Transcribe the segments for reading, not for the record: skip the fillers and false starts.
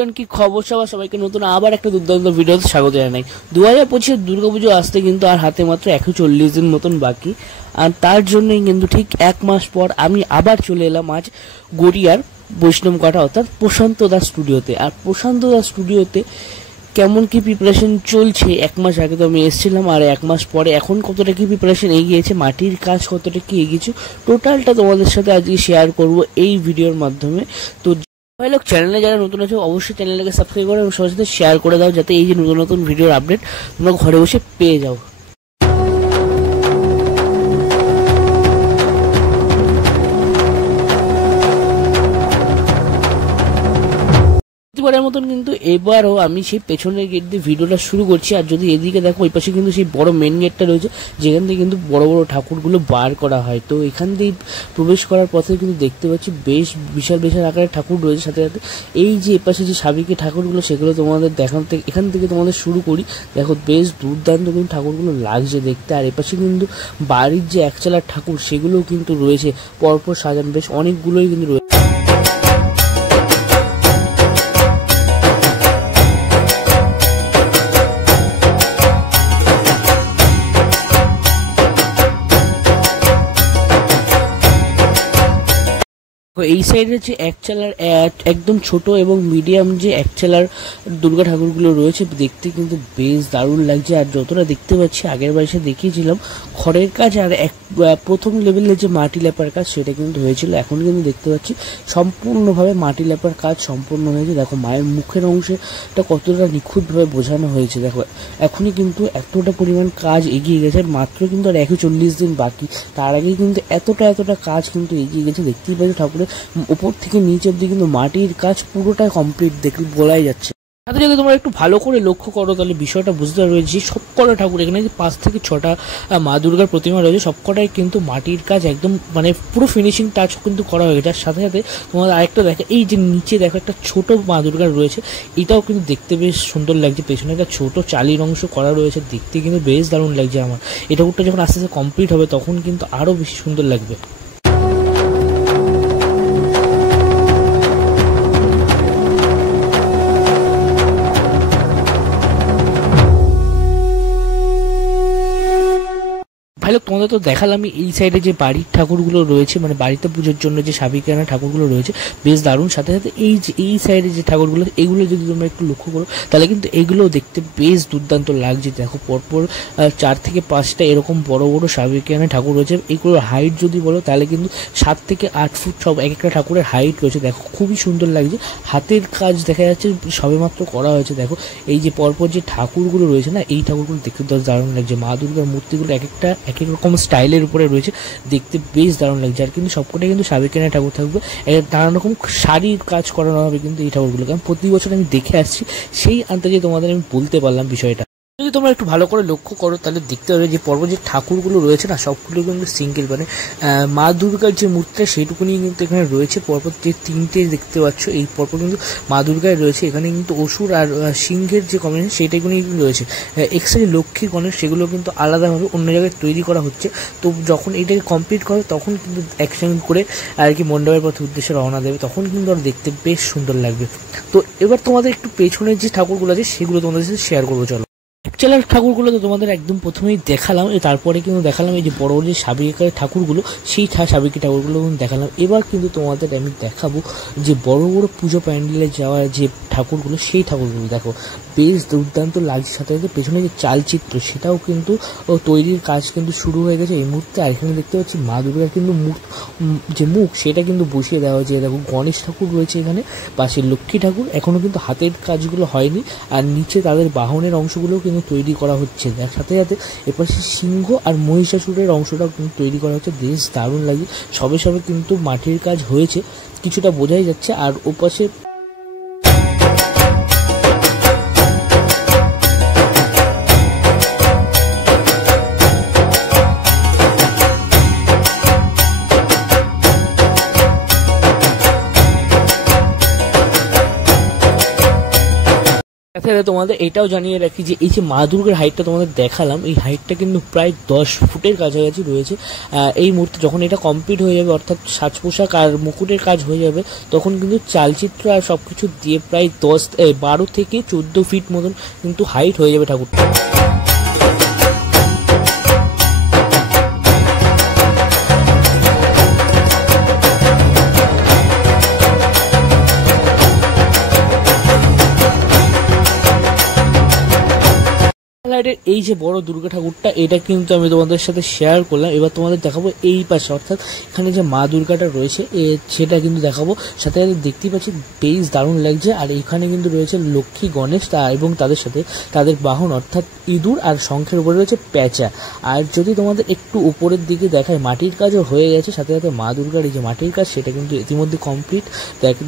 Everyone, কি খবর সবাইকে নতুন আবার একটা দুর্দান্ত ভিডিওতে স্বাগত জানাই। 2025 দুর্গাপুজো আসতে কিন্তু আর হাতে মাত্র 140 দিন মতন বাকি, আর তার জন্যই কিন্তু ঠিক এক মাস পর আমি আবার চলে এলাম আজ গড়িয়ার বৈষ্ণবঘাটা অর্থাৎ প্রশান্ত দাস স্টুডিওতে। আর প্রশান্ত দাস স্টুডিওতে কেমন কি প্রিপারেশন চলছে, এক মাস আগে তো আমি এসেছিলাম, আর এক মাস পরে এখন কতটা কি প্রিপারেশন এগিয়েছে, মাটির কাজ কতটা কি এগিয়েছে, টোটালটা তোমাদের সাথে আজকে শেয়ার করব এই ভিডিওর মাধ্যমে। তো ভাই লোক, চ্যানেলে যারা নতুন আছে অবশ্যই চ্যানেলটাকে সাবস্ক্রাইব করে এবং সবার সাথে শেয়ার করে দাও, যাতে এই যে নতুন নতুন ভিডিওর আপডেট তোমরা ঘরে বসে পেয়ে যাও। প্রতিবারের মতন কিন্তু এবারও আমি সেই পেছনের গেট দিয়ে ভিডিওটা শুরু করছি। আর যদি এদিকে দেখো, ওই পাশে কিন্তু সেই বড় মেন গেটটা রয়েছে, যেখান থেকে কিন্তু বড় বড় ঠাকুরগুলো বার করা হয়। তো এখান দিয়ে প্রবেশ করার পথে কিন্তু দেখতে পাচ্ছি বেশ বিশাল বিশাল আকারের ঠাকুর রয়েছে। সাথে সাথে এই যে এপাশে যে সাবেকি ঠাকুরগুলো, সেগুলো তোমাদের দেখাতে এখান থেকে তোমাদের শুরু করি। দেখো বেশ দুর্দান্ত কিন্তু ঠাকুরগুলো লাগছে দেখতে। আর এপাশে কিন্তু বাড়ির যে একচালার ঠাকুর, সেগুলোও কিন্তু রয়েছে পরপর সাজানো, বেশ অনেকগুলোই কিন্তু রয়েছে। এই সাইডে যে একচালার একদম ছোট এবং মিডিয়াম যে একচালার দুর্গা ঠাকুরগুলো রয়েছে, দেখতে কিন্তু বেশ দারুণ লাগছে। আর যতটা দেখতে পাচ্ছি, আগের বার এসে দেখিয়েছিলাম খড়ের কাজ আর প্রথম লেভেলের যে মাটি লেপার কাজ, সেটা কিন্তু হয়েছিল। এখন কিন্তু দেখতে পাচ্ছি সম্পূর্ণভাবে মাটি লেপার কাজ সম্পূর্ণ হয়েছে। দেখো মায়ের মুখের অংশটা কতটা নিখুঁতভাবে বোঝানো হয়েছে। দেখো এখনই কিন্তু এতটা পরিমাণ কাজ এগিয়ে গেছে, মাত্র কিন্তু আর 140 দিন বাকি। তার আগেই কিন্তু এতটা কাজ কিন্তু এগিয়ে গেছে। দেখতেই পাচ্ছি ঠাকুরের উপর থেকে নিচ অব্দি কিন্তু মাটির কাজ পুরোটাই কমপ্লিট দেখলে বলাই যাচ্ছে। তাতে যদি তোমরা একটু ভালো করে লক্ষ্য করো, তাহলে বিষয়টা বুঝতে পারবে যে সবকটা ঠাকুর, এখানে যে 5 থেকে 6টা মা দুর্গার প্রতিমা রয়েছে, সবকটাই কিন্তু মাটির কাজ একদম মানে পুরো ফিনিশিং টাচ কিন্তু করা হয়ে গেছে। আর সাথে সাথে তোমাদের আরেকটা দেখো, এই যে নিচে দেখো একটা ছোট মা দুর্গার রয়েছে, এটাও কিন্তু দেখতে বেশ সুন্দর লাগছে। পেছনে একটা ছোট চালির অংশ করা রয়েছে, দেখতে কিন্তু বেশ দারুণ লাগছে আমার। এই ঠাকুরটা যখন আস্তে আস্তে কমপ্লিট হবে, তখন কিন্তু আরও বেশি সুন্দর লাগবে। ভালো, তোমাদের তো দেখালাম এই সাইডে যে বাড়ির ঠাকুরগুলো রয়েছে, মানে বাড়িতে পুজোর জন্য যে সাবেকিয়ানা ঠাকুরগুলো রয়েছে, বেশ দারুণ। সাথে সাথে এই যে এই সাইডে যে ঠাকুরগুলো, এগুলো যদি তোমরা একটু লক্ষ্য করো, তাহলে কিন্তু এগুলো দেখতে বেশ দুর্দান্ত লাগছে। দেখো পরপর 4 থেকে 5টা এরকম বড় বড় সাবেকিয়ানা ঠাকুর রয়েছে। এইগুলোর হাইট যদি বলো, তাহলে কিন্তু 7 থেকে 8 ফুট সব এক একটা ঠাকুরের হাইট রয়েছে। দেখো খুবই সুন্দর লাগছে, হাতের কাজ দেখা যাচ্ছে সবেমাত্র করা হয়েছে। দেখো এই যে পরপর যে ঠাকুরগুলো রয়েছে না, এই ঠাকুরগুলো দেখতে দারুণ লাগছে। মা দুর্গার মূর্তিগুলো এক একটা এক এক রকম স্টাইলের উপরে রয়েছে, দেখতে বেশ দারুণ লাগছে। আর কিন্তু সবকটাই কিন্তু সাবেকিয়ানা ঠাকুর থাকবে, নানান রকম শাড়ির কাজ করানো হবে কিন্তু এই ঠাকুরগুলো। কারণ প্রতি বছর আমি দেখে আসছি, সেই আন্দাজে তোমাদের আমি বলতে পারলাম বিষয়টা। যদি তোমরা একটু ভালো করে লক্ষ্য করো, তাহলে দেখতে পাবে যে পর্ব যে ঠাকুরগুলো রয়েছে না, সবগুলো কিন্তু সিঙ্গেল, মানে মা দুর্গার যে মূর্তিটা সেইটুকুনি কিন্তু এখানে রয়েছে। পরপর যে 3টে দেখতে পাচ্ছ, এই পরপর কিন্তু মা দুর্গায় রয়েছে। এখানে কিন্তু অসুর আর সিংহের যে কম্বিনেশন, সেইটাগুলি কিন্তু রয়েছে। এক্সট্রা যে লক্ষ্মী গণেশ, সেগুলো কিন্তু আলাদাভাবে অন্য জায়গায় তৈরি করা হচ্ছে। তো যখন এটাকে কমপ্লিট করে, তখন কিন্তু একসঙ্গে করে আর কি মণ্ডপের পথে উদ্দেশ্যে রওনা দেবে, তখন কিন্তু আর দেখতে বেশ সুন্দর লাগবে। তো এবার তোমাদের একটু পেছনের যে ঠাকুরগুলো আছে, সেগুলো তোমাদের সাথে শেয়ার করবো। চলো, একচালার ঠাকুরগুলো তো তোমাদের একদম প্রথমেই দেখালাম, তারপরে কিন্তু দেখালাম এই যে বড় যে সাবেকি ঠাকুরগুলো, সেই সাবেকি ঠাকুরগুলো দেখালাম। এবার কিন্তু তোমাদের আমি দেখাবো যে বড় বড় পুজো প্যান্ডেলে যাওয়া যে ঠাকুরগুলো, সেই ঠাকুরগুলো দেখো বেশ দুর্দান্ত লাগছে। সাথে সাথে পেছনে যে চালচিত্র, সেটাও কিন্তু তৈরির কাজ কিন্তু শুরু হয়ে গেছে এই মুহূর্তে। আর এখানে দেখতে পাচ্ছি মা দুর্গার কিন্তু যে মুখ, সেটা কিন্তু বসিয়ে দেওয়া হয়েছে। দেখো গণেশ ঠাকুর রয়েছে এখানে, পাশে লক্ষ্মী ঠাকুর, এখনও কিন্তু হাতের কাজগুলো হয়নি। আর নিচে তাদের বাহনের অংশগুলোও কিন্তু তৈরি করা হচ্ছে। তার সাথে সাথে এপাশে সিংহ আর মহিষাসুরের অংশটাও কিন্তু তৈরি করা হচ্ছে, বেশ দারুণ লাগে। সবে সবে কিন্তু মাটির কাজ হয়েছে, কিছুটা বোঝাই যাচ্ছে। আর ওপাশে সাথে তোমাদের এটাও জানিয়ে রাখি যে এই যে মা দুর্গার হাইটটা তোমাদের দেখালাম, এই হাইটটা কিন্তু প্রায় 10 ফুটের কাছাকাছি রয়েছে। এই মুহূর্তে যখন এটা কমপ্লিট হয়ে যাবে, অর্থাৎ সাজ পোশাক আর মুকুটের কাজ হয়ে যাবে, তখন কিন্তু চালচিত্র আর সব কিছু দিয়ে প্রায় 12 থেকে 14 ফিট মতন কিন্তু হাইট হয়ে যাবে ঠাকুরটা। এই যে বড় দুর্গা ঠাকুরটা, এটা কিন্তু আমি তোমাদের সাথে শেয়ার করলাম। এবার তোমাদের দেখাবো এই পাশে, অর্থাৎ এখানে যে মা দুর্গাটা রয়েছে সেটা কিন্তু দেখাবো। সাথে দেখতেই পাচ্ছি বেশ দারুণ লাগছে। আর এখানে কিন্তু রয়েছে লক্ষ্মী, গণেশ এবং তাদের সাথে তাদের বাহন অর্থাৎ ইঁদুর, আর শঙ্খের উপরে রয়েছে প্যাঁচা। আর যদি তোমাদের একটু উপরের দিকে দেখায়, মাটির কাজও হয়ে গেছে। সাথে সাথে মা দুর্গার এই যে মাটির কাজ, সেটা কিন্তু ইতিমধ্যে কমপ্লিট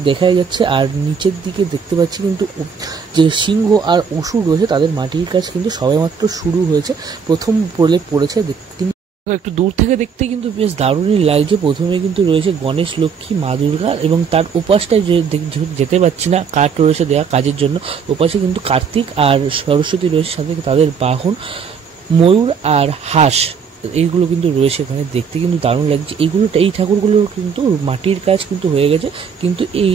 দেখাই যাচ্ছে। আর নিচের দিকে দেখতে পাচ্ছি কিন্তু যে সিংহ আর অসুর রয়েছে, তাদের মাটির কাজ কিন্তু সবেমাত্র শুরু হয়েছে, প্রথম প্রলেপ পড়েছে। একটু দূর থেকে দেখতে কিন্তু বেশ দারুণই লাগছে। প্রথমে কিন্তু রয়েছে গণেশ, লক্ষ্মী, মা দুর্গা, এবং তার ওপাশটায় যেতে পারছি না, কাঠ রয়েছে দেওয়া কাজের জন্য। ওপাশে কিন্তু কার্তিক আর সরস্বতী রয়েছে, সাথে তাদের বাহন ময়ূর আর হাঁস, এইগুলো কিন্তু রয়েছে এখানে। দেখতে কিন্তু দারুণ লাগছে। এই ঠাকুরগুলোর কিন্তু মাটির কাজ কিন্তু হয়ে গেছে। কিন্তু এই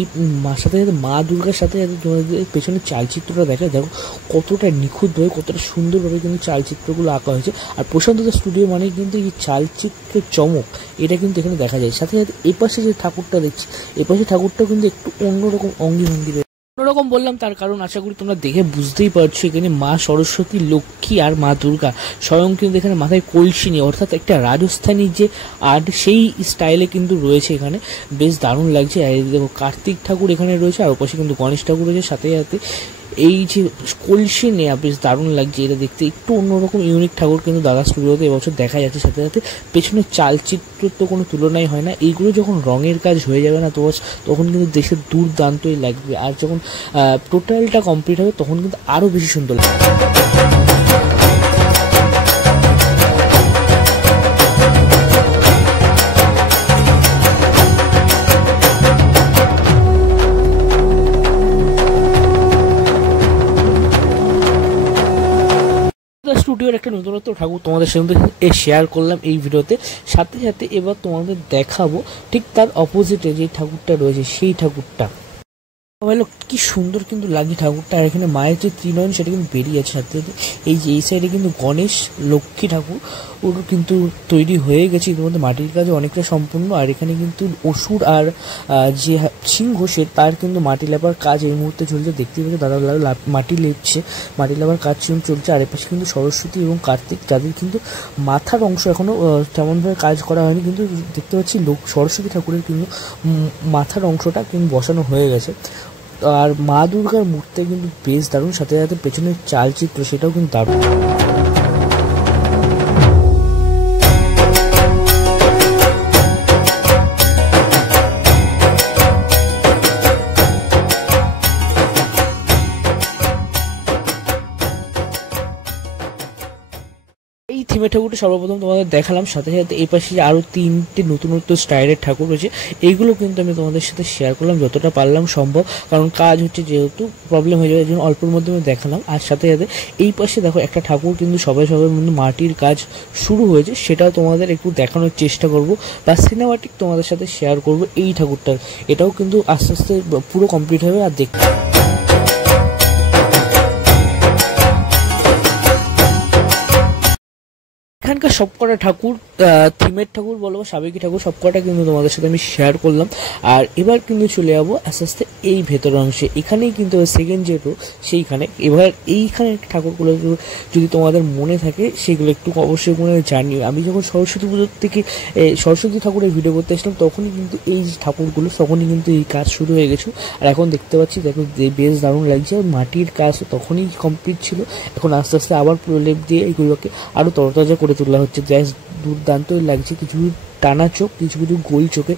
সাথে সাথে মা দুর্গার সাথে সাথে তোমাদের পেছনে চালচিত্রটা দেখা, দেখো কতটা নিখুঁতভাবে, কতটা সুন্দরভাবে কিন্তু চালচিত্রগুলো আঁকা হয়েছে। আর প্রশান্ত স্টুডিও মানে কিন্তু এই চালচিত্রের চমক, এটা কিন্তু এখানে দেখা যায়। সাথে সাথে এপাশে যে ঠাকুরটা দেখছি, এপাশে ঠাকুরটা কিন্তু একটু অন্যরকম অঙ্গভঙ্গি রয়েছে। অন্যরকম বললাম তার কারণ আশা করি তোমরা দেখে বুঝতেই পারছো। এখানে মা সরস্বতী, লক্ষ্মী আর মা দুর্গা স্বয়ং কিন্তু এখানে মাথায় কলসি নিয়ে, অর্থাৎ একটা রাজস্থানী যে আর্ট, সেই স্টাইলে কিন্তু রয়েছে এখানে। বেশ দারুণ লাগছে। আর দেখো কার্তিক ঠাকুর এখানে রয়েছে, আর ওপাশে কিন্তু গণেশ ঠাকুর রয়েছে। সাথে সাথে এই যে কলসি নেয়া, বেশ দারুণ লাগছে এটা দেখতে। একটু অন্যরকম ইউনিক ঠাকুর কিন্তু দাদা স্টুডিওতে এবছর দেখা যাচ্ছে। সাথে সাথে পেছনের চালচিত্রের তো কোনো তুলনাই হয় না। এইগুলো যখন রঙের কাজ হয়ে যাবে না, তো তখন কিন্তু দেশের দুর্দান্তই লাগবে। আর যখন টোটালটা কমপ্লিট হবে, তখন কিন্তু আরও বেশি সুন্দর লাগবে। স্টুডিওর একটা নতুনত্ব ঠাকুর তোমাদের সঙ্গে শেয়ার করলাম এই ভিডিওতে। সাথে সাথে এবার তোমাদের দেখাবো ঠিক তার অপোজিটে যে ঠাকুরটা রয়েছে, সেই ঠাকুরটা ভালো কি সুন্দর কিন্তু লাগছে ঠাকুরটা। আর এখানে মায়ের যে ত্রিনয়ন, সেটা কিন্তু বেরিয়ে আছে। সাথে সাথে এই সাইডে কিন্তু গণেশ, লক্ষ্মী ঠাকুর ওর কিন্তু তৈরি হয়ে গেছে ইতিমধ্যে, মাটির কাজে অনেকটা সম্পূর্ণ। আর এখানে কিন্তু অসুর আর যে সিংহ, সে তার কিন্তু মাটি লেপার কাজ এই মুহূর্তে চলছে। দেখতে পাচ্ছি দাদা মাটি লেপছে, মাটি লেপার কাজ চলছে। আর এপাশে কিন্তু সরস্বতী এবং কার্তিক, যাদের কিন্তু মাথার অংশ এখনও তেমনভাবে কাজ করা হয়নি, কিন্তু দেখতে পাচ্ছি সরস্বতী ঠাকুরের কিন্তু মাথার অংশটা কিন্তু বসানো হয়ে গেছে। আর মা দুর্গার মূর্তি কিন্তু বেশ দারুণ। সাথে সাথে পেছনের চালচিত্র, সেটাও কিন্তু দারুণ। এই থিমের ঠাকুরটা সর্বপ্রথম তোমাদের দেখালাম। সাথে সাথে এই পাশে আরও 3টে নতুনত্ব স্টাইলের ঠাকুর রয়েছে, এইগুলো কিন্তু আমি তোমাদের সাথে শেয়ার করলাম যতটা পারলাম সম্ভব। কারণ কাজ হচ্ছে যেহেতু প্রবলেম হয়ে যাবে, এই জন্য অল্পের মধ্যে আমি দেখালাম। আর সাথে সাথে এই পাশে দেখো একটা ঠাকুর কিন্তু সবাই মধ্যে মাটির কাজ শুরু হয়েছে, সেটাও তোমাদের একটু দেখানোর চেষ্টা করব বা সিনেমাটিক তোমাদের সাথে শেয়ার করব এই ঠাকুরটার। এটাও কিন্তু আস্তে আস্তে পুরো কমপ্লিট হবে। আর দেখতে এখানকার সবকটা ঠাকুর, থিমের ঠাকুর বলো বা সাবেকি ঠাকুর, সবকটা কিন্তু তোমাদের সাথে আমি শেয়ার করলাম। আর এবার কিন্তু চলে যাবো আস্তে আস্তে এই ভেতরের অংশে। এখানেই কিন্তু সেকেন্ড যেহেতু সেইখানে, এবার এইখানে ঠাকুরগুলো যদি তোমাদের মনে থাকে, সেগুলো একটু অবশ্যই মনে জানিও। আমি যখন সরস্বতী পুজোর থেকে সরস্বতী ঠাকুরের ভিডিও করতে আসলাম, তখনই কিন্তু এই ঠাকুরগুলো, তখনই কিন্তু এই কাজ শুরু হয়ে গেছে। আর এখন দেখতে পাচ্ছি, দেখো বেশ দারুণ লাগছে। মাটির কাজ তখনই কমপ্লিট ছিল, এখন আস্তে আস্তে আবার প্রলেপ দিয়ে এইগুলোকে আরও তরতাজা করে তোলা হচ্ছে। বেশ দুর্দান্তই লাগছে। কিছু টানা চোখ, কিছু কিছু গোল চোখে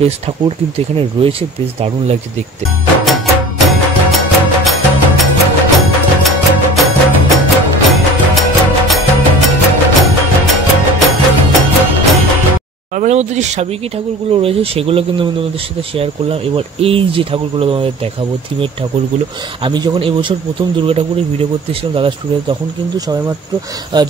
বেশ ঠাকুর কিন্তু এখানে রয়েছে, বেশ দারুণ লাগছে দেখতে। নর্মালের মধ্যে যে সাবেকি ঠাকুরগুলো রয়েছে সেগুলো কিন্তু আমি তোমাদের সাথে শেয়ার করলাম। এবার এই যে ঠাকুরগুলো তোমাদের দেখাবো, থিমের ঠাকুরগুলো, আমি যখন এবছর প্রথম দুর্গা ঠাকুরের ভিডিও করতে এসেছিলাম দাদা স্টুডিওতে, তখন কিন্তু সবেমাত্র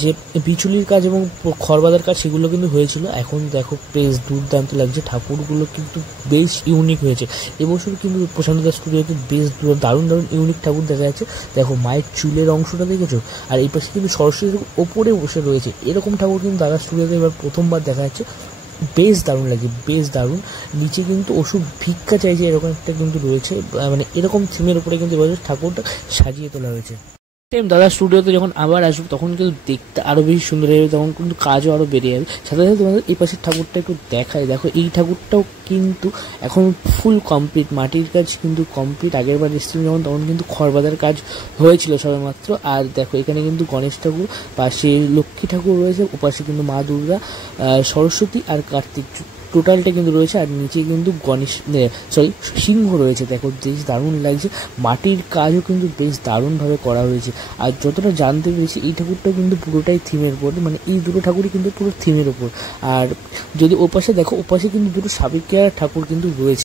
যে বিচুলির কাজ এবং খড়বাদার কাজ সেগুলো কিন্তু হয়েছিল। এখন দেখো বেশ দুর্দান্ত লাগছে, ঠাকুরগুলো কিন্তু বেশ ইউনিক হয়েছে এবছর। কিন্তু প্রশান্ত দাস স্টুডিওতে বেশ দারুণ দারুণ ইউনিক ঠাকুর দেখা যাচ্ছে। দেখো মায়ের চুলের অংশটা দেখেছো, আর এই পাশে কিন্তু সরস্বতীর ওপরে বসে রয়েছে। এরকম ঠাকুর কিন্তু দাদা স্টুডিওতে এবার প্রথমবার দেখা যাচ্ছে, বেশ দারুণ লাগছে, বেশ দারুণ। নিচে কিন্তু অসুর ভিক্ষা চাইছে এরকম একটা কিন্তু রয়েছে, মানে এরকম থিমের উপরে কিন্তু এবছর ঠাকুরটা সাজিয়ে তোলা হয়েছে। টাইম দাদা স্টুডিওতে যখন আবার আসবো তখন কিন্তু দেখতে আরও বেশি সুন্দর হবে, তখন কিন্তু কাজও আরও বেড়ে যাবে। সাথে সাথে তোমাদের এই পাশের ঠাকুরটা একটু দেখায়। দেখো এই ঠাকুরটাও কিন্তু এখন ফুল কমপ্লিট, মাটির কাজ কিন্তু কমপ্লিট। আগের বার এসেছিল যখন তখন কিন্তু খড়বাদার কাজ হয়েছিল সবেমাত্র। আর দেখো এখানে কিন্তু গণেশ ঠাকুর, পাশে লক্ষ্মী ঠাকুর রয়েছে, ওপাশে কিন্তু মা দুর্গা, সরস্বতী আর কার্তিক টোটালটা কিন্তু রয়েছে। আর নিচে কিন্তু সিংহ রয়েছে। দেখো বেশ দারুণ লাগছে, মাটির কাজও কিন্তু বেশ দারুণভাবে করা হয়েছে। আর যতটা জানতে পেরেছি এই ঠাকুরটাও কিন্তু পুরোটাই থিমের উপর, মানে এই দুটো ঠাকুরই কিন্তু পুরো থিমের উপর। আর যদি ওপাশে দেখো, ওপাশে কিন্তু দুটো সাবেকিয়া ঠাকুর কিন্তু রয়েছে।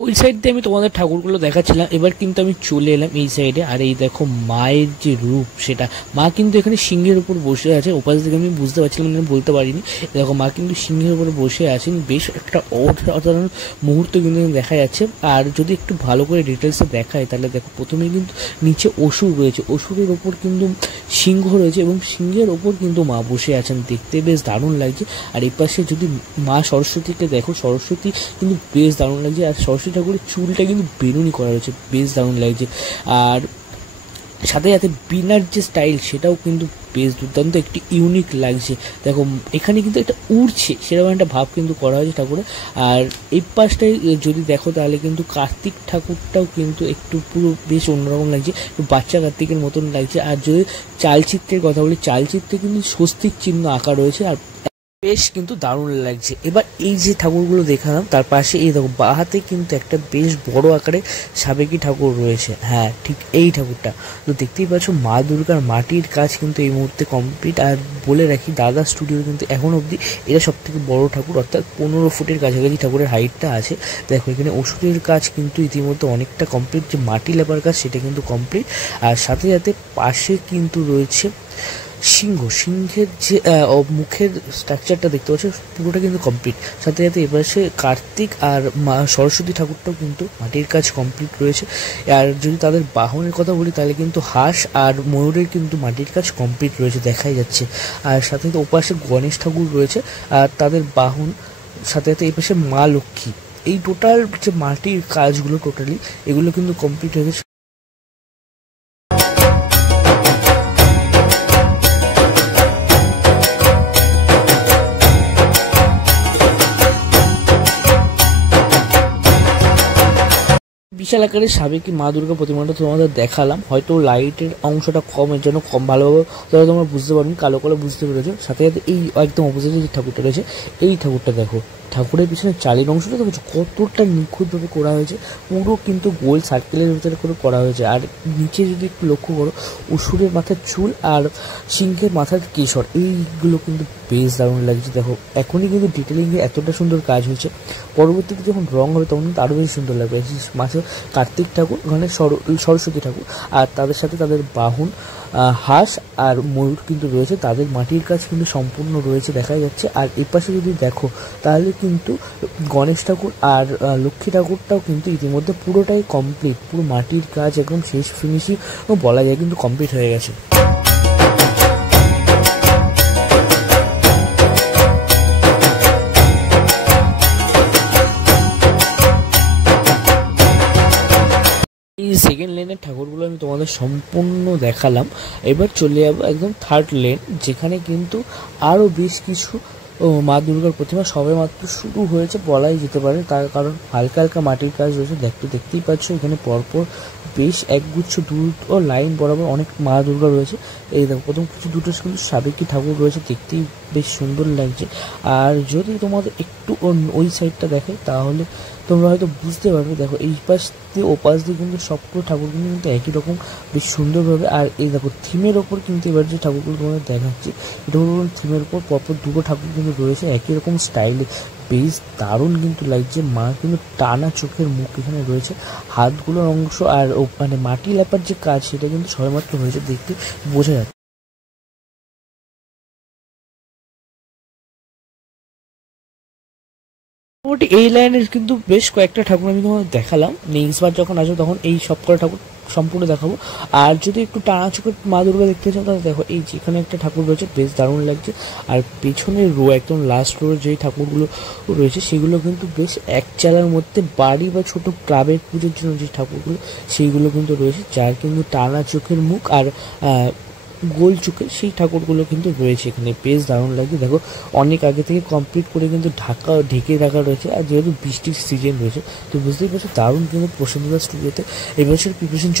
ওই সাইড দিয়ে আমি তোমাদের ঠাকুরগুলো দেখাচ্ছিলাম, এবার কিন্তু আমি চলে এলাম এই সাইডে। আর এই দেখো মায়ের যে রূপ, সেটা মা কিন্তু এখানে সিংহের উপর বসে আছে। ওপাশ থেকে আমি বুঝতে পারছিলাম, আমি বলতে পারিনি। দেখো মা কিন্তু সিংহের উপরে বসে আছেন, বেশ একটা অসাধারণ মুহূর্ত কিন্তু দেখা যাচ্ছে। আর যদি একটু ভালো করে ডিটেলসে দেখায় তাহলে দেখো প্রথমে কিন্তু নিচে অসুর রয়েছে, অসুরের ওপর কিন্তু সিংহ রয়েছে এবং সিংহের ওপর কিন্তু মা বসে আছেন, দেখতে বেশ দারুণ লাগছে। আর এই পাশে যদি মা সরস্বতীকে দেখো, সরস্বতী কিন্তু বেশ দারুণ লাগছে। আর সরস্বতী ঠাকুরের চুলটা কিন্তু বেনুনি করা রয়েছে, বেশ দারুণ লাগছে। আর সাথে সাথে বিনার যে স্টাইল সেটাও কিন্তু বেশ দুর্দান্ত, একটি ইউনিক লাগছে। দেখো এখানে কিন্তু একটা উড়ছে সেরকম একটা ভাব কিন্তু করা হয়েছে ঠাকুরে। আর এই পাশটায় যদি দেখো তাহলে কিন্তু কার্তিক ঠাকুরটাও কিন্তু একটু পুরো বেশ অন্যরকম লাগছে, বাচ্চা কার্তিকের মতন লাগছে। আর যদি চালচিত্রের কথা বলি, চালচিত্রে কিন্তু স্বস্তিক চিহ্ন আঁকা রয়েছে, আর বেশ কিন্তু দারুণ লাগছে। এবার এই যে ঠাকুরগুলো দেখালাম তার পাশে এই দেখো বাঁ হাতে কিন্তু একটা বেশ বড় আকারে সাবেকি ঠাকুর রয়েছে। হ্যাঁ ঠিক এই ঠাকুরটা তো দেখতেই পাচ্ছ, মা দুর্গার মাটির কাজ কিন্তু এই মুহূর্তে কমপ্লিট। আর বলে রাখি দাদা স্টুডিও কিন্তু এখন অবধি এটা সব থেকে বড় ঠাকুর, অর্থাৎ 15 ফুটের কাছাকাছি ঠাকুরের হাইটটা আছে। দেখো এখানে অসুরের কাজ কিন্তু ইতিমধ্যে অনেকটা কমপ্লিট, যে মাটি লেপার কাজ সেটা কিন্তু কমপ্লিট। আর সাথে সাথে পাশে কিন্তু রয়েছে সিংহের যে মুখের স্ট্রাকচারটা দেখতে পাচ্ছ পুরোটা কিন্তু কমপ্লিট। সাথে সাথে এবার সে কার্তিক আর মা সরস্বতী ঠাকুরটাও কিন্তু মাটির কাজ কমপ্লিট রয়েছে। আর যদি তাদের বাহনের কথা বলি তাহলে কিন্তু হাঁস আর ময়ূরের কিন্তু মাটির কাজ কমপ্লিট রয়েছে, দেখাই যাচ্ছে। আর সাথে সাথে ওপাশে গণেশ ঠাকুর রয়েছে আর তাদের বাহন, সাথে সাথে এই পাশে মা লক্ষ্মী। এই টোটাল যে মাটির কাজগুলো টোটালি এগুলো কিন্তু কমপ্লিট হয়ে গেছে। বিশাল আকারের সাবেকি মা দুর্গা প্রতিমাটা তোমাদের দেখালাম, হয়তো লাইটের অংশটা কমের জন্য কম ভালোভাবে তোমরা বুঝতে পারবেন, কালো কালো বুঝতে পেরেছো। সাথে সাথে এই একদম অপোজিটে যে ঠাকুরটা রয়েছে এই ঠাকুরটা দেখো, ঠাকুরের পিছনে চালের অংশটা দেখো কতটা নিখুঁতভাবে করা হয়েছে, পুরো কিন্তু গোল সার্কেলের ভিতরে করে করা হয়েছে। আর নিচে যদি একটু লক্ষ্য করো, অসুরের মাথার চুল আর সিংহের মাথার কেশর, এইগুলো কিন্তু বেশ দারুণ লাগছে। দেখো এখনই কিন্তু ডিটেলিংয়ে এতটা সুন্দর কাজ হয়েছে, পরবর্তীতে যখন রং হবে তখন কিন্তু আরও বেশি সুন্দর লাগবে। মাঝে কার্তিক ঠাকুর, ওখানে সরস্বতী ঠাকুর, আর তাদের সাথে তাদের বাহন হাঁস আর ময়ূর কিন্তু রয়েছে, তাদের মাটির কাজ কিন্তু সম্পূর্ণ রয়েছে দেখা যাচ্ছে। আর এই পাশে যদি দেখো তাহলে কিন্তু গণেশ ঠাকুর আর লক্ষ্মী ঠাকুরটাও কিন্তু ইতিমধ্যে পুরোটাই কমপ্লিট, পুরো মাটির কাজ একদম শেষ ফিনিশিং বলা যায় কিন্তু কমপ্লিট হয়ে গেছে। এই সেকেন্ড লেনের ঠাকুরগুলো আমি তোমাদের সম্পূর্ণ দেখালাম। এবার চলে যাবো একদম থার্ড লেন, যেখানে কিন্তু আরও বেশ কিছু ও মা দুর্গার প্রতিমা সবেমাত্র শুরু হয়েছে বলাই যেতে পারে, তার কারণ হালকা হালকা মাটির কাজ রয়েছে। দেখতেই পাচ্ছ এখানে পরপর বেশ একগুচ্ছ দুটো লাইন বরাবর অনেক মা দুর্গা রয়েছে। এই দেখো প্রথম কিছু দুটো কিন্তু সাবেকি ঠাকুর রয়েছে, দেখতেই বেশ সুন্দর লাগছে। আর যদি তোমাদের একটু ওই সাইডটা দেখে তাহলে তোমরা হয়তো বুঝতে পারবে। দেখো এই পাশ দিয়ে ও পাশ দিয়ে কিন্তু সবগুলো ঠাকুরগুলো কিন্তু একই রকম বেশ সুন্দরভাবে। আর এই দেখো থিমের ওপর কিন্তু এবার যে ঠাকুরগুলো তোমাদের দেখাচ্ছি এটা হলো থিমের ওপর পরপর দুটো ঠাকুর কিন্তু রয়েছে একই রকম স্টাইলে, বেশ দারুণ কিন্তু লাগছে। মা কিন্তু টানা চোখের মুখ এখানে রয়েছে, হাতগুলোর অংশ আর মানে মাটি লেপার যে কাজ সেটা কিন্তু সবেমাত্র হয়েছে, দেখতে বোঝা যাচ্ছে। মোটামুটি এই লাইনের কিন্তু বেশ কয়েকটা ঠাকুর আমি তোমাদের দেখালাম। নেক্সট বার যখন আসবো তখন এই সব কটা ঠাকুর সম্পূর্ণ দেখাবো। আর যদি একটু টানা চোখের মা দুর্গা দেখতে চাও তাহলে দেখো এই যেখানে একটা ঠাকুর রয়েছে বেশ দারুণ লাগছে। আর পেছনের রো একদম লাস্ট রোর যেই ঠাকুরগুলো রয়েছে সেগুলো কিন্তু বেশ এক চালার মধ্যে বাড়ি বা ছোট ক্লাবের পুজোর জন্য যে ঠাকুরগুলো সেইগুলো কিন্তু রয়েছে, যার কিন্তু টানা চোখের মুখ আর গোল চোখে সেই ঠাকুরগুলো কিন্তু রয়েছে এখানে, বেশ দারুণ লাগে। দেখো অনেক আগে থেকে কমপ্লিট করে কিন্তু ঢেকে রাখা রয়েছে। আর যেহেতু বৃষ্টির সিজন রয়েছে তো বুঝতেই পারছো দারুণ কিন্তু প্রসেনজিৎ স্টুডিওতে এবছর প্রিপারেশন